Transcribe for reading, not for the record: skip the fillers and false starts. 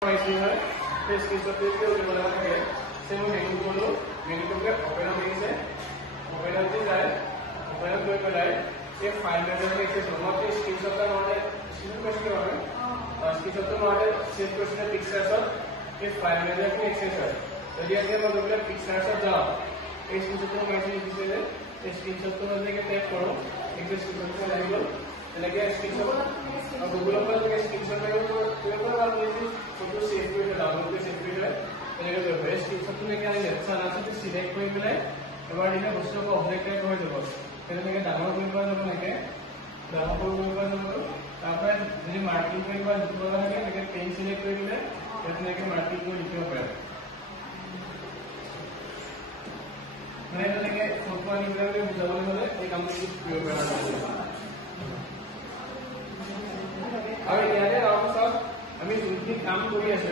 IC है तो इसकी सबसे पहले बोला है से मैं मेनू बोलो मेनू को क्या ओपन हो गई है ओपन होती जाए ओपन कोई पहले ये फाइल मैनेजर में एक्सेस होगा तो स्क्रीनशॉट का मॉडल स्क्रीन कैसे होगा और स्क्रीनशॉट का मॉडल सेव क्वेश्चन पिक्चर सब ये फाइल मैनेजर में एक्सेस है तो ये अगर मैं बोला पिक्चर सब जाओ इस स्क्रीनशॉट को मैं इसे ले स्क्रीनशॉट को मैं लेके टैप करो एक्सेस स्क्रीनशॉट को ले लो लगे स्क्रीनशॉट और गूगल पर के स्क्रीनशॉट में तो पेपर वाला फोटो सेव कर डाउनलोड पे सेव कर लेके तो बेस्ट स्क्रीनशॉट में क्या है अच्छा ना तो सिलेक्ट কৰি পেলাই এবাৰ দিনে বস্তুটো অবজেক্ট টাইপ হৈ যাব তেনেকৈ ডাউনলোড কৰিব যাব লাগে ডাউনলোড কৰিব যাব তাৰপৰা যদি মাৰ্কিং কৰিব লিখিব লাগে এনেকৈ পেন সিলেক্ট কৰি দিলে তেনেকৈ মাৰ্কিং কৰি লিখিব পাৰে মানে তেনেকৈ ফটো আনি পেলাই বুজাবলৈ হ'লে এই কামটো কৰিব পাৰে আৰু ইয়াতে আমি যোনখিনি কাম কৰি আছো